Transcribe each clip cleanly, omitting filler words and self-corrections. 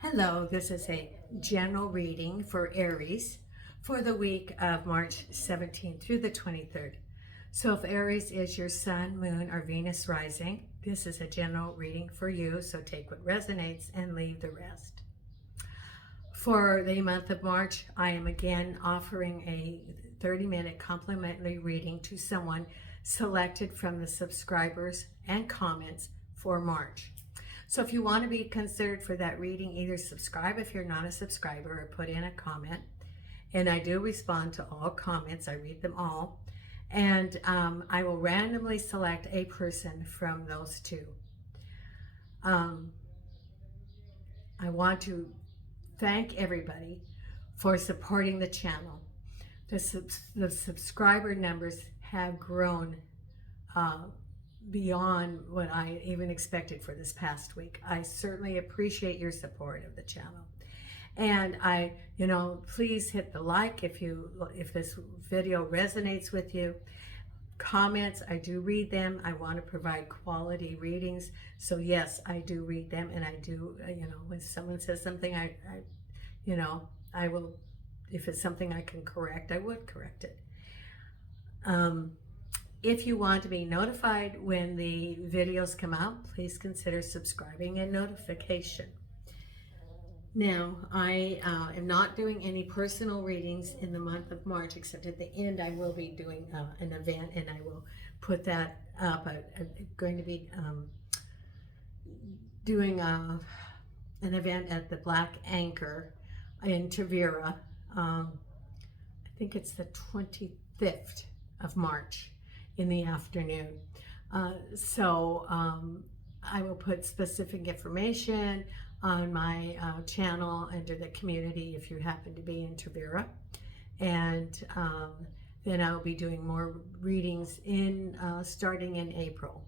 Hello, this is a general reading for Aries for the week of March 17th through the 23rd. So if Aries is your sun, moon, or Venus rising, this is a general reading for you, so take what resonates and leave the rest. For the month of March, I am again offering a 30-minute complimentary reading to someone selected from the subscribers and comments for March. So if you want to be considered for that reading, either subscribe if you're not a subscriber or put in a comment. And I do respond to all comments. I read them all. And I will randomly select a person from those two. I want to thank everybody for supporting the channel. The subscriber numbers have grown beyond what I even expected for this past week. I certainly appreciate your support of the channel. And please hit the like if this video resonates with you. Comments, I do read them. I want to provide quality readings. So yes, I do read them, and I do, when someone says something, I will, if it's something I can correct, I would correct it. If you want to be notified when the videos come out, please consider subscribing and notification. Now, I am not doing any personal readings in the month of March, except at the end I will be doing an event, and I will put that up. I'm going to be doing an event at the Black Anchor in Tavera. I think it's the 25th of March in the afternoon. So I will put specific information on my channel under the community if you happen to be in Tavera. And then I'll be doing more readings starting in April.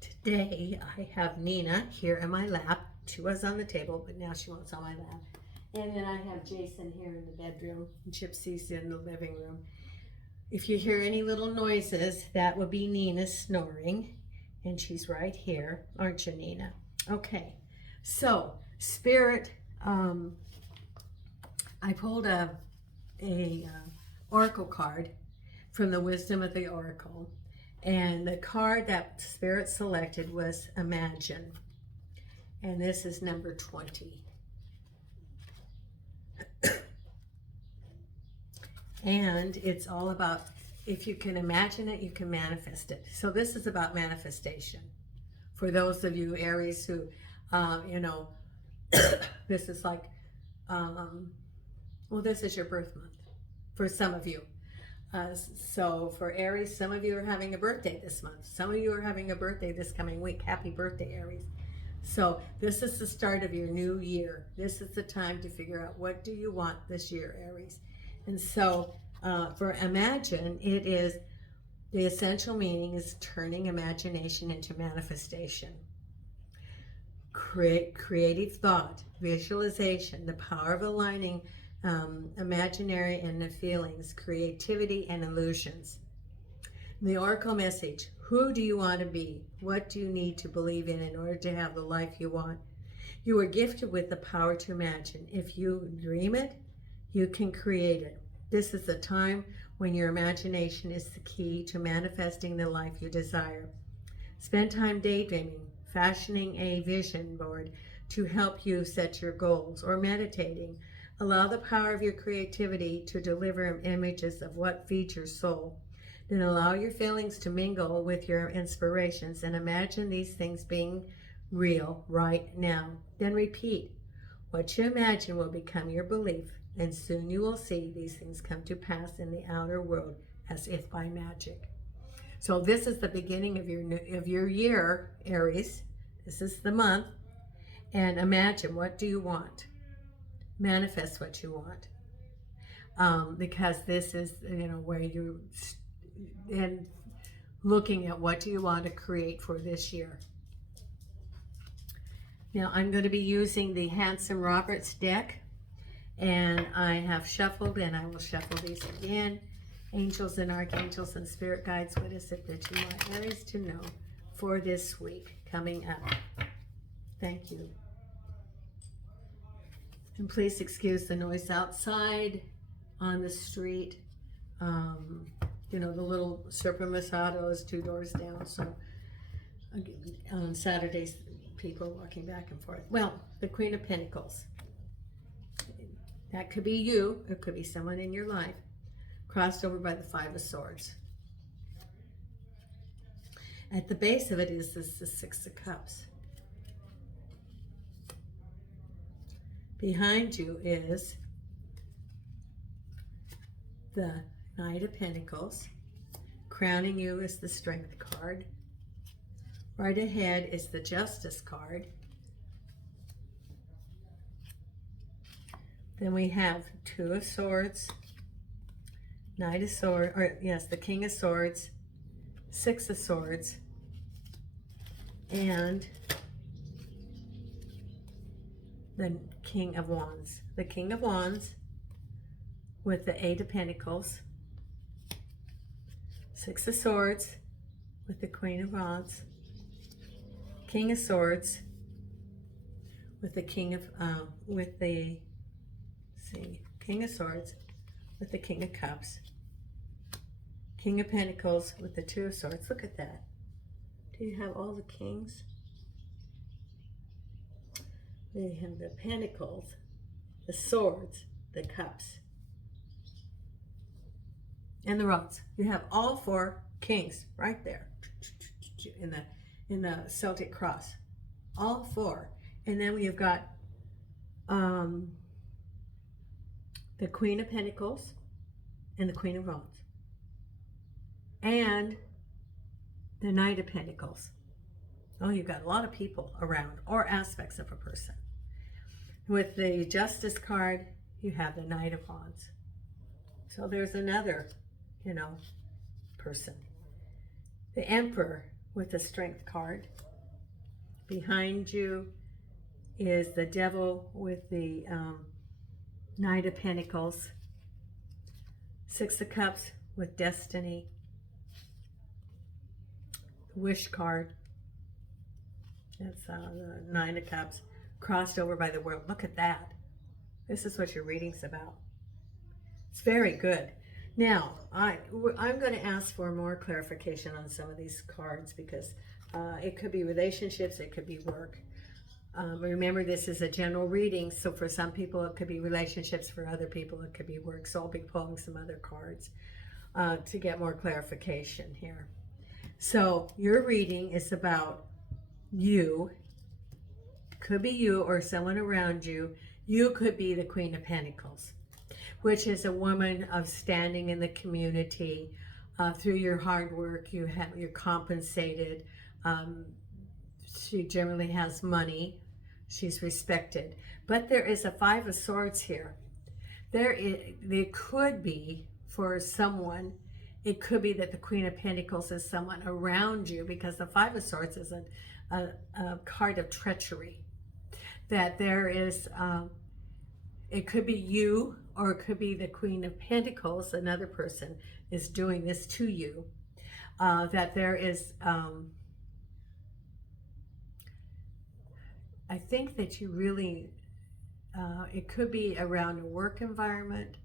Today I have Nina here in my lap. She was on the table, but now she wants on my lap. And then I have Jason here in the bedroom, and Gypsy's in the living room. If you hear any little noises, that would be Nina snoring, and she's right here, aren't you, Nina? Okay, so Spirit, I pulled a Oracle card from the Wisdom of the Oracle, and the card that Spirit selected was Imagine, and this is number 20. And it's all about, if you can imagine it, you can manifest it. So this is about manifestation. For those of you Aries who, this is like, this is your birth month for some of you. So for Aries, some of you are having a birthday this month. Some of you are having a birthday this coming week. Happy birthday, Aries. So this is the start of your new year. This is the time to figure out, what do you want this year, Aries? And so for Imagine, it is, the essential meaning is turning imagination into manifestation. Creative thought, visualization, the power of aligning imaginary and the feelings, creativity and illusions. The Oracle message: who do you want to be? What do you need to believe in order to have the life you want? You are gifted with the power to imagine. If you dream it, you can create it. This is the time when your imagination is the key to manifesting the life you desire. Spend time daydreaming, fashioning a vision board to help you set your goals, or meditating. Allow the power of your creativity to deliver images of what feeds your soul. Then allow your feelings to mingle with your inspirations, and imagine these things being real right now. Then repeat. What you imagine will become your belief, and soon you will see these things come to pass in the outer world as if by magic. So this is the beginning of your year, Aries. This is the month. And imagine, what do you want? Manifest what you want. Because this is, where you, and looking at what do you want to create for this year. Now I'm going to be using the Hanson Roberts deck, and I have shuffled, and I will shuffle these again. Angels and archangels and spirit guides, what is it that you want Aries to know for this week coming up? Thank you. And please excuse the noise outside on the street. You know, the little supermercado is 2 doors down, so on Saturdays, people are walking back and forth. Well, the Queen of Pentacles. That could be you. It could be someone in your life. Crossed over by the Five of Swords. At the base of it is the Six of Cups. Behind you is the Knight of Pentacles. Crowning you is the Strength card. Right ahead is the Justice card. Then we have Two of Swords, Knight of Swords, or yes, the King of Swords, Six of Swords, and the King of Wands. The King of Wands with the Eight of Pentacles, Six of Swords with the Queen of Wands, King of Swords with the King of King of Swords with the King of Cups, King of Pentacles with the Two of Swords. Look at that. Do you have all the kings? We have the Pentacles, the Swords, the Cups, and the Rods. You have all 4 kings right there in the Celtic cross. All 4. And then we've got the Queen of Pentacles and the Queen of Wands. And the Knight of Pentacles. Oh, you've got a lot of people around, or aspects of a person. With the Justice card, you have the Knight of Wands. So there's another, you know, person. The Emperor with the Strength card. Behind you is the Devil with the Knight of Pentacles. Six of Cups with Destiny. The Wish card. That's the Nine of Cups. Crossed over by the World. Look at that. This is what your reading's about. It's very good. Now, I'm going to ask for more clarification on some of these cards because it could be relationships, it could be work. Remember, this is a general reading, so for some people it could be relationships, for other people it could be work. So I'll be pulling some other cards to get more clarification here. So your reading is about you. Could be you or someone around you. You could be the Queen of Pentacles, which is a woman of standing in the community. Through your hard work, you're compensated. She generally has money. She's respected. But there is a Five of Swords here. There could be, for someone, it could be that the Queen of Pentacles is someone around you, because the Five of Swords is a card of treachery. That there is, it could be you, or it could be the Queen of Pentacles, another person is doing this to you. That there is, I think that you really, it could be around a work environment.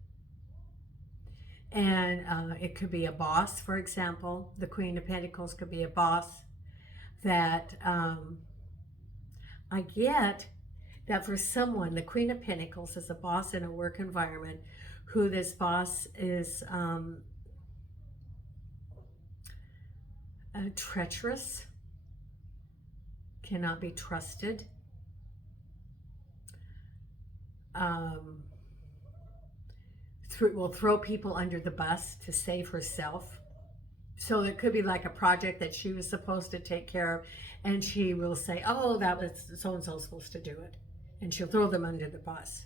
And it could be a boss, for example. The Queen of Pentacles could be a boss. That I get that for someone, the Queen of Pentacles is a boss in a work environment, who this boss is treacherous, cannot be trusted, will throw people under the bus to save herself. So it could be like a project that she was supposed to take care of, and she will say, oh, that was so-and-so supposed to do it. And she'll throw them under the bus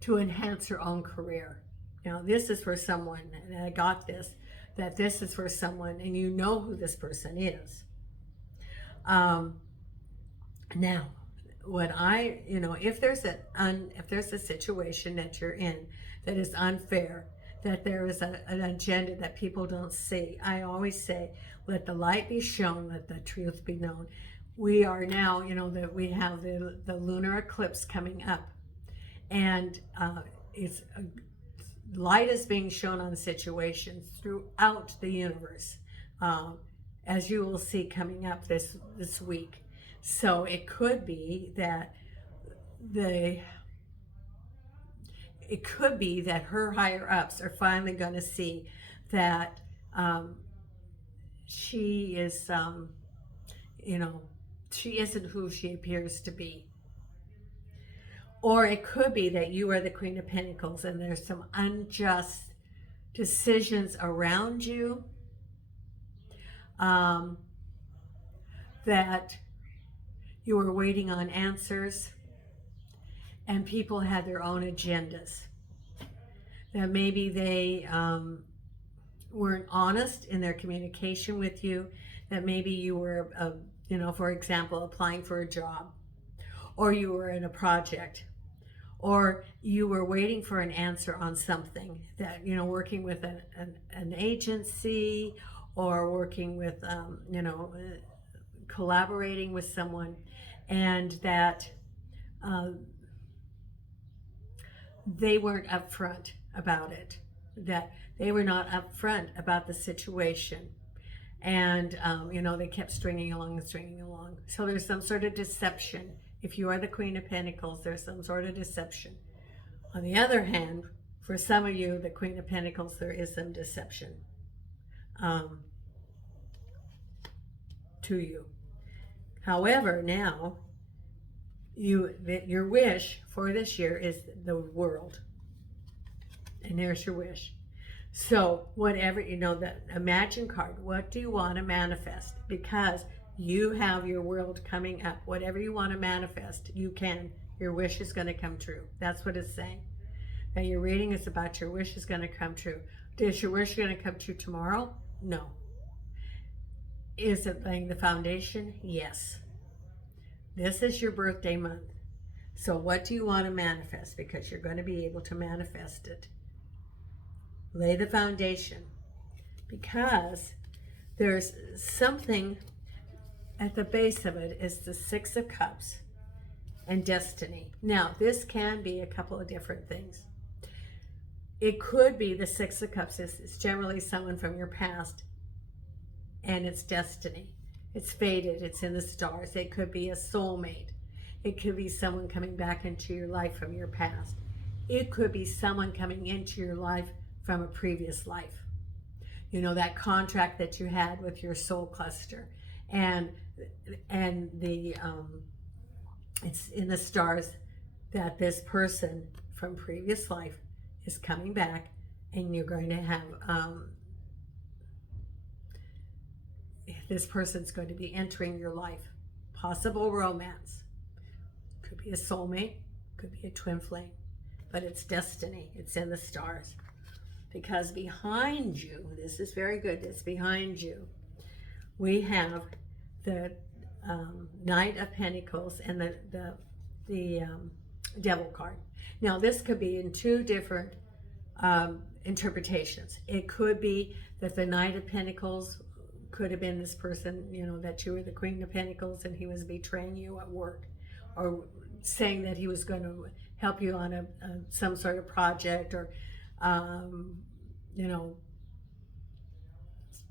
to enhance her own career. Now, this is for someone, and I got this, that this is for someone, and you know who this person is. Now, what if there's a situation that you're in that is unfair, that there is an agenda that people don't see, I always say, let the light be shown, let the truth be known. We are now, that we have the lunar eclipse coming up. And it's light is being shown on situations throughout the universe, as you will see coming up this week. So it could be that her higher ups are finally going to see that she is, she isn't who she appears to be. Or it could be that you are the Queen of Pentacles and there's some unjust decisions around you, that you were waiting on answers, and people had their own agendas. That maybe they weren't honest in their communication with you, that maybe you were, for example, applying for a job, or you were in a project, or you were waiting for an answer on something, that, working with an agency, or working with, collaborating with someone, and that they weren't upfront about it, that they were not upfront about the situation. And, they kept stringing along. So there's some sort of deception. If you are the Queen of Pentacles, there's some sort of deception. On the other hand, for some of you, the Queen of Pentacles, there is some deception to you. However, now, your wish for this year is the world. And there's your wish. So whatever, the Imagine card, what do you want to manifest? Because you have your world coming up. Whatever you want to manifest, you can. Your wish is going to come true. That's what it's saying. That your reading is about your wish is going to come true. Is your wish going to come true tomorrow? No. Is it laying the foundation? Yes. This is your birthday month. So what do you want to manifest? Because you're going to be able to manifest it. Lay the foundation. Because there's something at the base of it is the Six of Cups and destiny. Now, this can be a couple of different things. It could be the Six of Cups is generally someone from your past, and it's destiny. It's fated. It's in the stars. It could be a soulmate. It could be someone coming back into your life from your past. It could be someone coming into your life from a previous life. That contract that you had with your soul cluster. And the it's in the stars that this person from previous life is coming back, and you're going to have this person's going to be entering your life. Possible romance. Could be a soulmate, could be a twin flame, but it's destiny. It's in the stars. Because behind you, this is very good, it's behind you, we have the Knight of Pentacles and the Devil card. Now, this could be in two different interpretations. It could be that the Knight of Pentacles could have been this person, that you were the Queen of Pentacles and he was betraying you at work, or saying that he was going to help you on some sort of project, or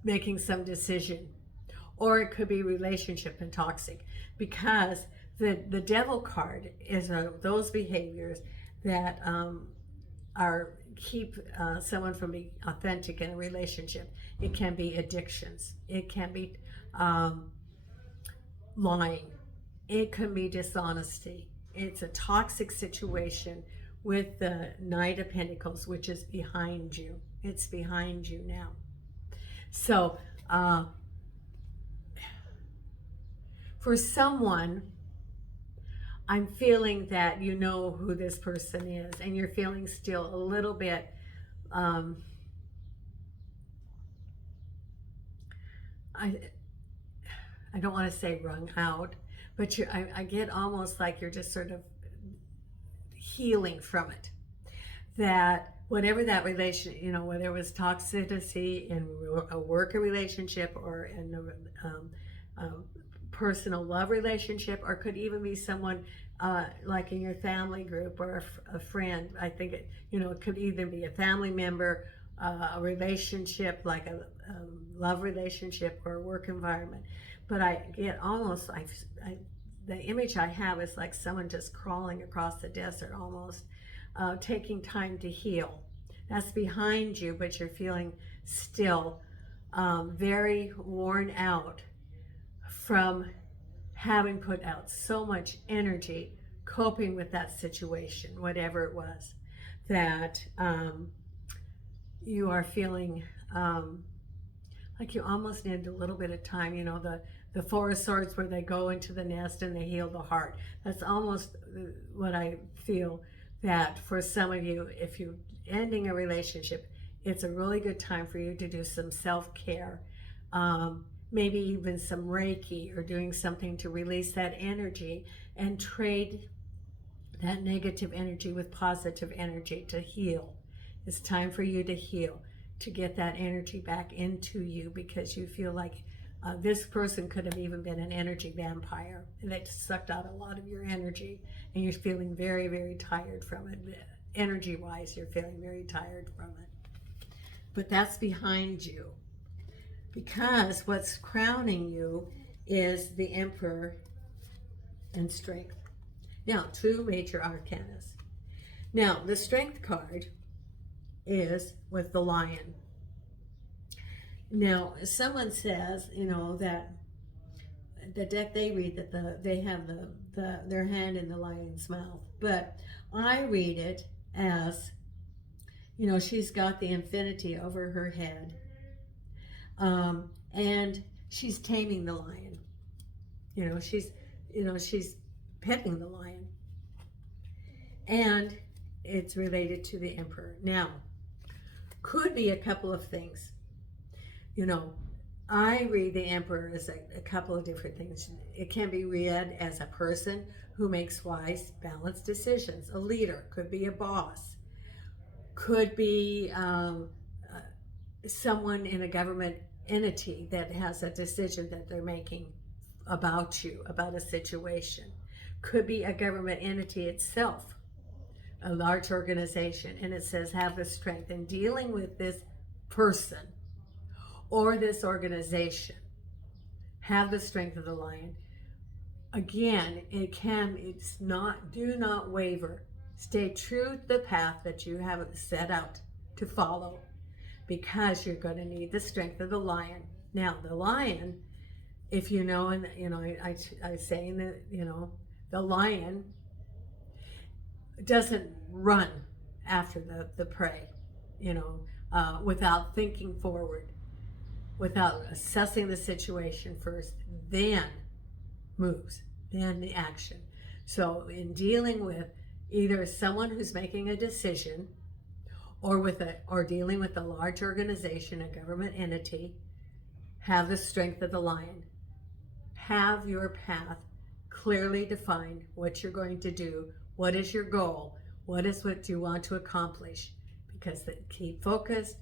making some decision. Or it could be relationship and toxic, because the Devil card is those behaviors that keep someone from being authentic in a relationship. It can be addictions. It can be lying. It can be dishonesty. It's a toxic situation with the Knight of Pentacles, which is behind you. It's behind you now. So, for someone, I'm feeling that you know who this person is, and you're feeling still a little bit I don't want to say wrung out, but I get almost like you're just sort of healing from it. That whatever that relation, whether it was toxicity in a work relationship, or in a personal love relationship, or could even be someone like in your family group or a friend. I think it could either be a family member, a relationship, like a love relationship, or a work environment. But I get almost like the image I have is like someone just crawling across the desert, almost taking time to heal. That's behind you, but you're feeling still very worn out from having put out so much energy coping with that situation, whatever it was, that you are feeling like you almost need a little bit of time. The Four of Swords, where they go into the nest and they heal the heart. That's almost what I feel, that for some of you, if you're ending a relationship, it's a really good time for you to do some self-care, maybe even some Reiki, or doing something to release that energy and trade that negative energy with positive energy to heal. It's time for you to heal, to get that energy back into you, because you feel like this person could have even been an energy vampire, and they sucked out a lot of your energy, and you're feeling very, very tired from it. Energy-wise, you're feeling very tired from it. But that's behind you, because what's crowning you is the Emperor and Strength. Now, two major arcanas. Now, the Strength card is with the Lion. Now, someone says, that the deck they read, that they have their hand in the lion's mouth, but I read it as, she's got the infinity over her head, and she's taming the lion. She's petting the lion, and it's related to the Emperor. Now, could be a couple of things. I read the Emperor as a couple of different things. It can be read as a person who makes wise, balanced decisions. A leader, could be a boss, could be someone in a government entity that has a decision that they're making about you, about a situation. Could be a government entity itself, a large organization, and it says have the strength in dealing with this person or this organization. Have the strength of the lion. Again, do not waver. Stay true to the path that you have set out to follow, because you're going to need the strength of the lion. Now, the lion, if you know, and I say that, the lion doesn't run after the prey, without thinking forward, without assessing the situation first, then moves, then the action. So in dealing with either someone who's making a decision, or dealing with a large organization, a government entity, have the strength of the lion. Have your path clearly defined, what you're going to do, what is your goal, what you want to accomplish, because keep focused,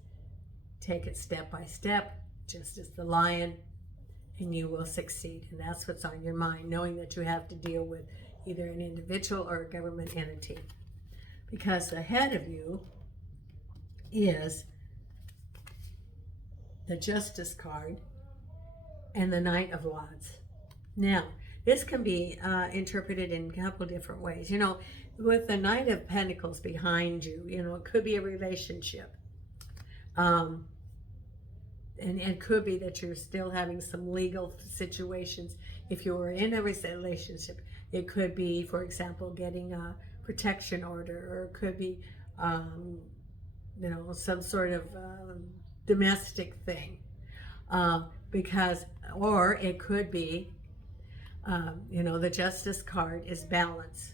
take it step by step, just as the lion, and you will succeed. And that's what's on your mind, knowing that you have to deal with either an individual or a government entity, because ahead of you is the Justice card and the Knight of Wands. Now, this can be interpreted in a couple different ways. With the Knight of Pentacles behind you, it could be a relationship. And it could be that you're still having some legal situations. If you were in a relationship, it could be, for example, getting a protection order, or it could be, some sort of domestic thing. Or it could be, the Justice card is balance.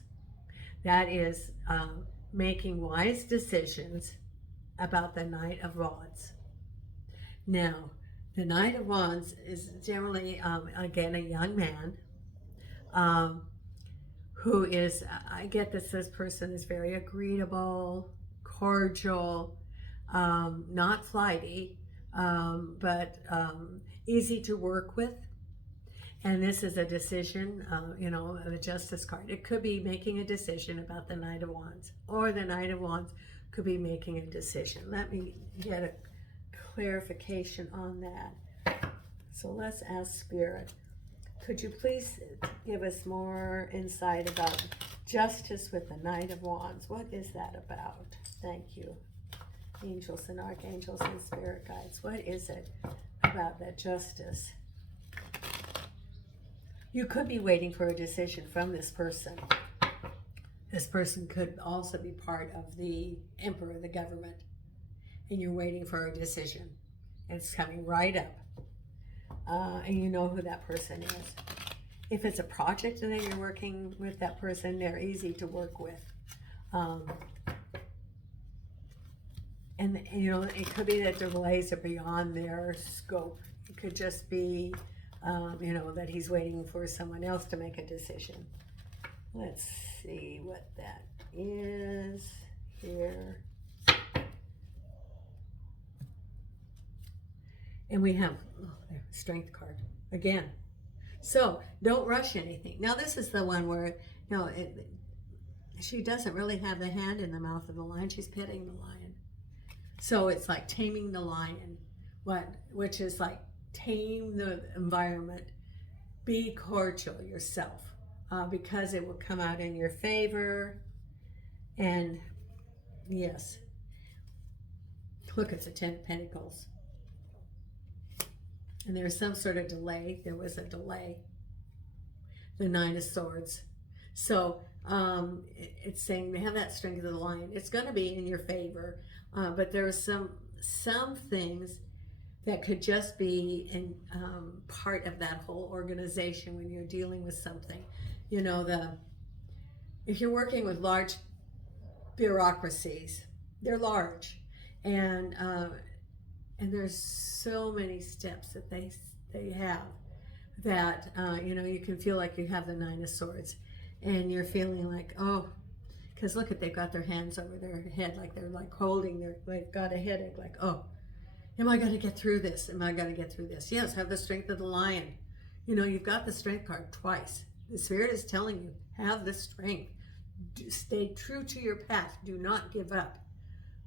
That is making wise decisions about the Knight of Wands. Now, the Knight of Wands is generally, again, a young man who is, I get this person is very agreeable, cordial, not flighty, but easy to work with. And this is a decision, the Justice card. It could be making a decision about the Knight of Wands, or the Knight of Wands could be making a decision. Let me get a clarification on that. So let's ask Spirit. Could you please give us more insight about Justice with the Knight of Wands? What is that about? Thank you. Angels and archangels and spirit guides. What is it about that Justice? You could be waiting for a decision from this person. This person could also be part of the Emperor, the government, and you're waiting for a decision. It's coming right up. And you know who that person is. If it's a project that you're working with that person, they're easy to work with. And it could be that delays are beyond their scope. It could just be, that he's waiting for someone else to make a decision. Let's see what that is here. And we have Strength card again. So don't rush anything. Now this is the one where she doesn't really have the hand in the mouth of the lion. She's petting the lion. So it's like taming the lion, which is like tame the environment. Be cordial yourself, because it will come out in your favor. And yes, look, it's a 10 of Pentacles. And there's some sort of delay. There was a delay. The 9 of Swords. So it's saying they have that strength of the lion. It's going to be in your favor. But there are some things that could just be in part of that whole organization when you're dealing with something. If you're working with large bureaucracies, they're large. And there's so many steps that they have that, you can feel like you have the 9 of Swords and you're feeling like, oh, because look they've got their hands over their head, like they're like holding they've got a headache, like, oh, am I going to get through this? Am I going to get through this? Yes, have the strength of the lion. You've got the Strength card twice. The Spirit is telling you, have the strength. Stay true to your path. Do not give up.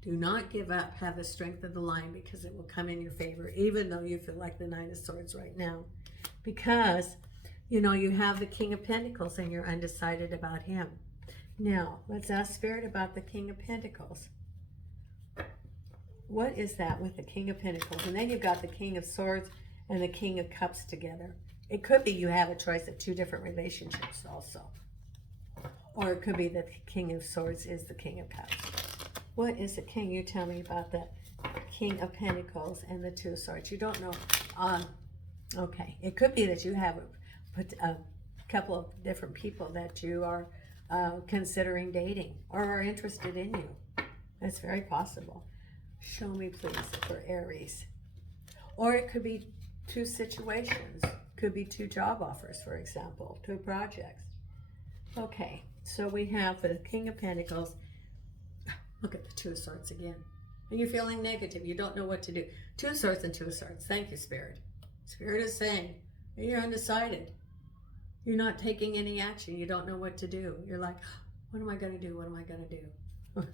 Do not give up. Have the strength of the lion, because it will come in your favor, even though you feel like the 9 of Swords right now. Because, you have the King of Pentacles and you're undecided about him. Now, let's ask Spirit about the King of Pentacles. What is that with the King of Pentacles? And then you've got the King of Swords and the King of Cups together. It could be you have a choice of 2 different relationships also. Or it could be that the King of Swords is the King of Cups. What is the King? You tell me about the King of Pentacles and the 2 of Swords. You don't know. Okay. It could be that you have a couple of different people that you are considering dating or are interested in you. That's very possible. Show me, please, for Aries. Or it could be 2 situations. Could be 2 job offers, for example, 2 projects. Okay. So we have the King of Pentacles. Look at the 2 of Swords again. And you're feeling negative. You don't know what to do. 2 of Swords and 2 of Swords. Thank you, Spirit. Spirit is saying, you're undecided. You're not taking any action. You don't know what to do. You're like, what am I going to do? What am I going to do?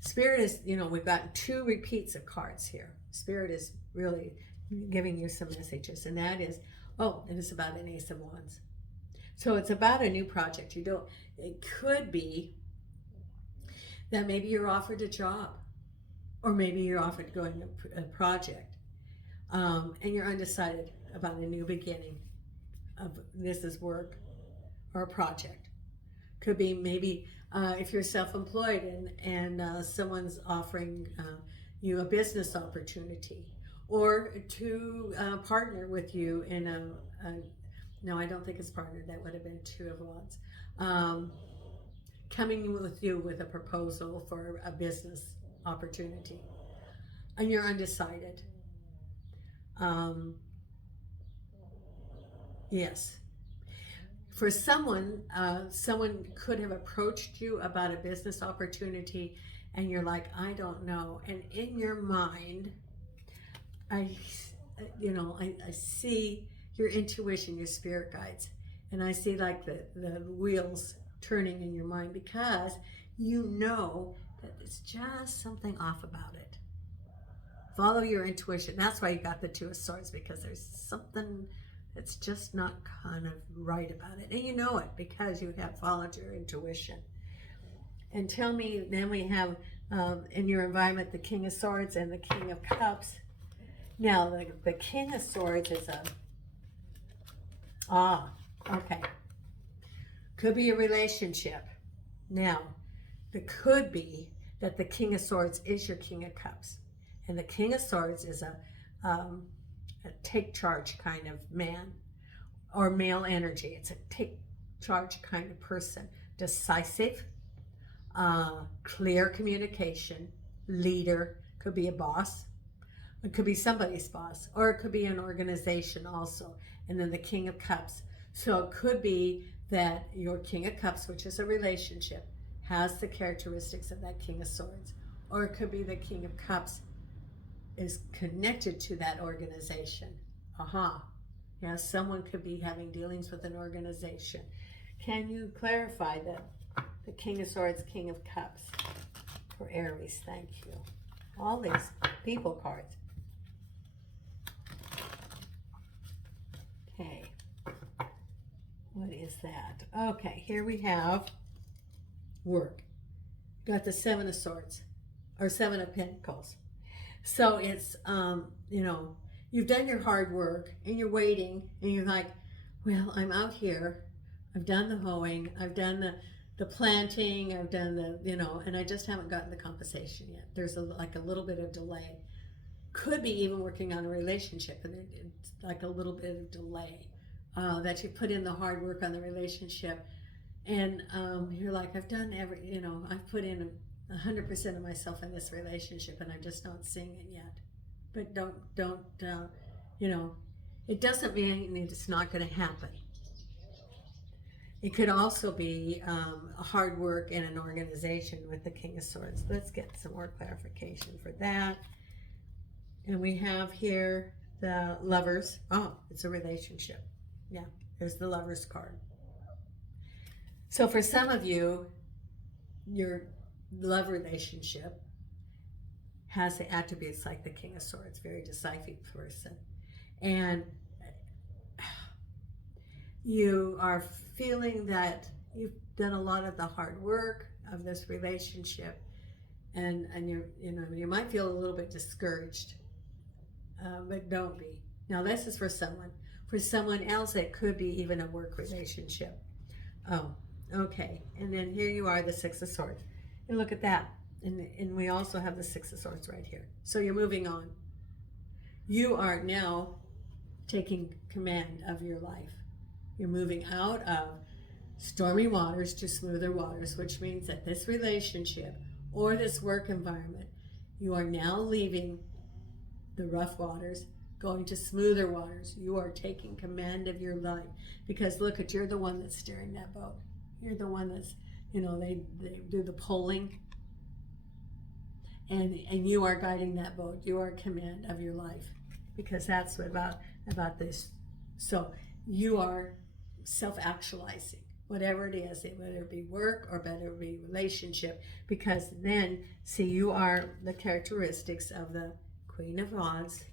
Spirit is, we've got 2 repeats of cards here. Spirit is really giving you some messages. And that is, it is about an Ace of Wands. So it's about a new project. It could be that maybe you're offered a job, or maybe you're offered going a project, and you're undecided about a new beginning of this is work or a project. Could be maybe if you're self-employed and someone's offering you a business opportunity, or to partner with you in no, I don't think it's partner. That would have been 2 of Wands. Coming with you with a proposal for a business opportunity, and you're undecided. Yes. For someone could have approached you about a business opportunity, and you're like, I don't know. And in your mind, I see your intuition, your spirit guides. And I see like the wheels turning in your mind because you know that it's just something off about it. Follow your intuition. That's why you got the Two of Swords, because there's something that's just not kind of right about it. And you know it because you have followed your intuition. And tell me, then we have in your environment the King of Swords and the King of Cups. Now, the King of Swords is okay. Could be a relationship. Now, it could be that the King of Swords is your King of Cups. And the King of Swords is a take charge kind of man or male energy. It's a take charge kind of person. Decisive, clear communication, leader, could be a boss. It could be somebody's boss, or it could be an organization also. And then the King of Cups. So it could be that your King of Cups, which is a relationship, has the characteristics of that King of Swords. Or it could be the King of Cups is connected to that organization. Yeah, someone could be having dealings with an organization. Can you clarify the King of Swords, King of Cups for Aries? Thank you. All these people cards. Okay. What is that? Okay, here we have work. Got the Seven of Swords, or Seven of Pentacles. So it's, you know, you've done your hard work and you're waiting and you're like, well, I'm out here. I've done the hoeing. I've done the planting. I've done the, you know, and I just haven't gotten the compensation yet. There's like a little bit of delay. Could be even working on a relationship and it's like a little bit of delay that you put in the hard work on the relationship. And you're like, I've done you know, I've put in 100% of myself in this relationship and I'm just not seeing it yet. But don't you know, it doesn't mean it's not going to happen. It could also be hard work in an organization with the King of Swords. Let's get some more clarification for that. And we have here the Lovers. Oh, it's a relationship. Yeah, there's the Lovers card. So for some of you, your love relationship has the attributes like the King of Swords, very decisive person. And you are feeling that you've done a lot of the hard work of this relationship, and you might feel a little bit discouraged, but don't be. Now this is for someone. For someone else, it could be even a work relationship. Oh, okay. And then here you are, the Six of Swords. And look at that. And we also have the Six of Swords right here. So you're moving on. You are now taking command of your life. You're moving out of stormy waters to smoother waters, which means that this relationship or this work environment, you are now leaving the rough waters, going to smoother waters. You are taking command of your life. Because look at, you're the one that's steering that boat. You're the one that's, you know, they do the polling. And you are guiding that boat. You are in command of your life. Because that's what about this. So you are self-actualizing, whatever it is, whether it be work or whether it be relationship. Because then, see, you are the characteristics of the Queen of Wands.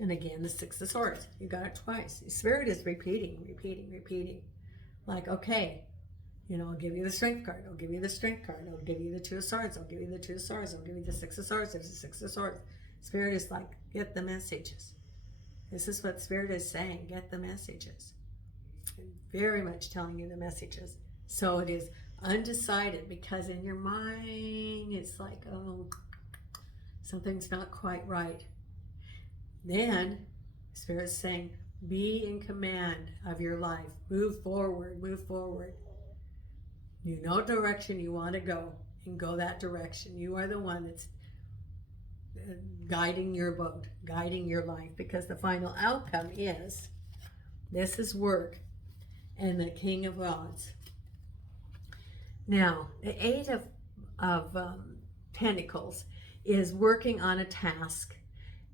And again, the Six of Swords. You got it twice. The Spirit is repeating. Like, okay, you know, I'll give you the Strength card. I'll give you the Strength card. I'll give you the Two of Swords. I'll give you the Two of Swords. I'll give you the Six of Swords. There's the Six of Swords. Spirit is like, get the messages. This is what Spirit is saying. Get the messages. Very much telling you the messages. So it is undecided because in your mind, it's like, oh, something's not quite right. Then Spirit's saying, be in command of your life. Move forward. You know direction you want to go and go that direction. You are the one that's guiding your boat, guiding your life, because the final outcome is, this is work and the King of Wands. Now, the Eight of Pentacles is working on a task.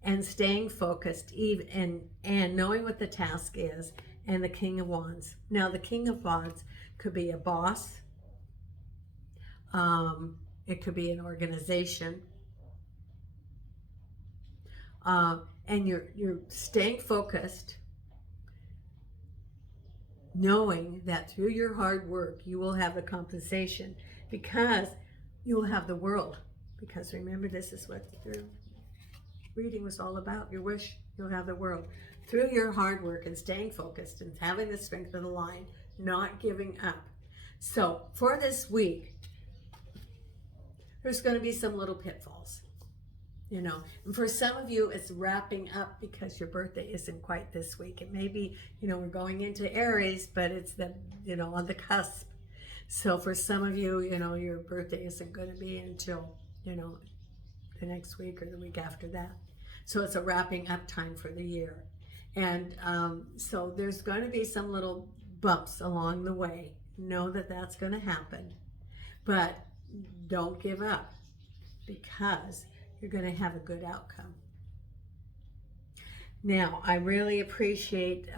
and staying focused, even and knowing what the task is, and the King of Wands. Now, the King of Wands could be a boss. It could be an organization. And you're staying focused, knowing that through your hard work, you will have the compensation, because you will have the world. Because remember, this is what the reading was all about. Your wish, you'll have the world. Through your hard work and staying focused and having the strength of the line, not giving up. So for this week, there's going to be some little pitfalls, you know. And for some of you, it's wrapping up because your birthday isn't quite this week. It may be, you know, we're going into Aries, but it's the, you know, on the cusp. So for some of you, you know, your birthday isn't going to be until, you know, the next week or the week after that. So it's a wrapping up time for the year. And so there's going to be some little bumps along the way. Know that that's going to happen. But don't give up, because you're going to have a good outcome. Now, I really appreciate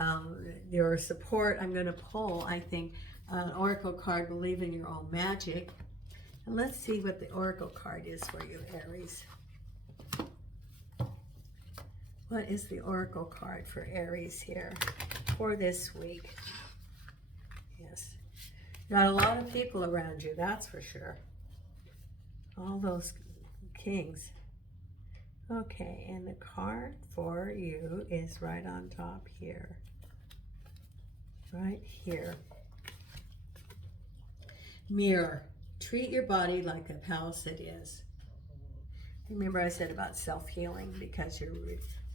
your support. I'm going to pull, I think, an oracle card, Believe in Your Own Magic. And let's see what the oracle card is for you, Aries. What is the oracle card for Aries here for this week? Yes. Got a lot of people around you, that's for sure. All those kings. Okay, and the card for you is right on top here. Right here. Mirror. Treat your body like a palace it is. Remember I said about self-healing, because you're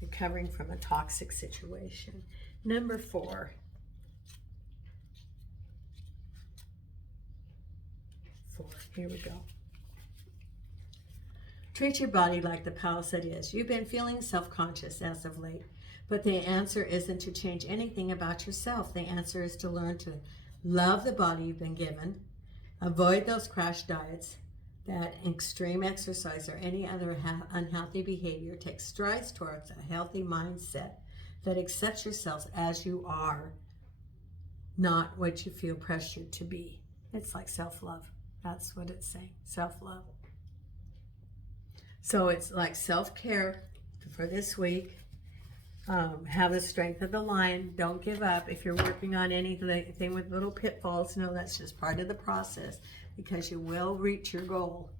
recovering from a toxic situation. Number 4. 4. Here we go. Treat your body like the palace it is. You've been feeling self-conscious as of late, but the answer isn't to change anything about yourself. The answer is to learn to love the body you've been given, avoid those crash diets, that extreme exercise, or any other unhealthy behavior. Take strides towards a healthy mindset that accepts yourselves as you are, not what you feel pressured to be. It's like self-love. That's what it's saying, self-love. So it's like self-care for this week. Have the strength of the lion. Don't give up. If you're working on anything with little pitfalls, know that's just part of the process, because you will reach your goal.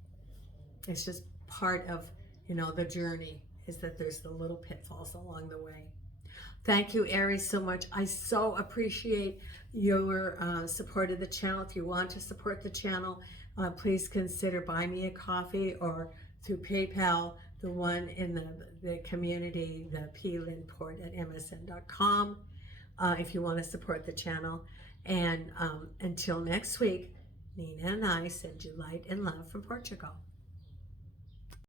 It's just part of, you know, the journey, is that there's the little pitfalls along the way. Thank you, Aries, so much. I so appreciate your support of the channel. If you want to support the channel, please consider buying me a coffee, or through PayPal, the one in the community, the plinport@msn.com, if you want to support the channel. And until next week, Nina and I send you light and love from Portugal.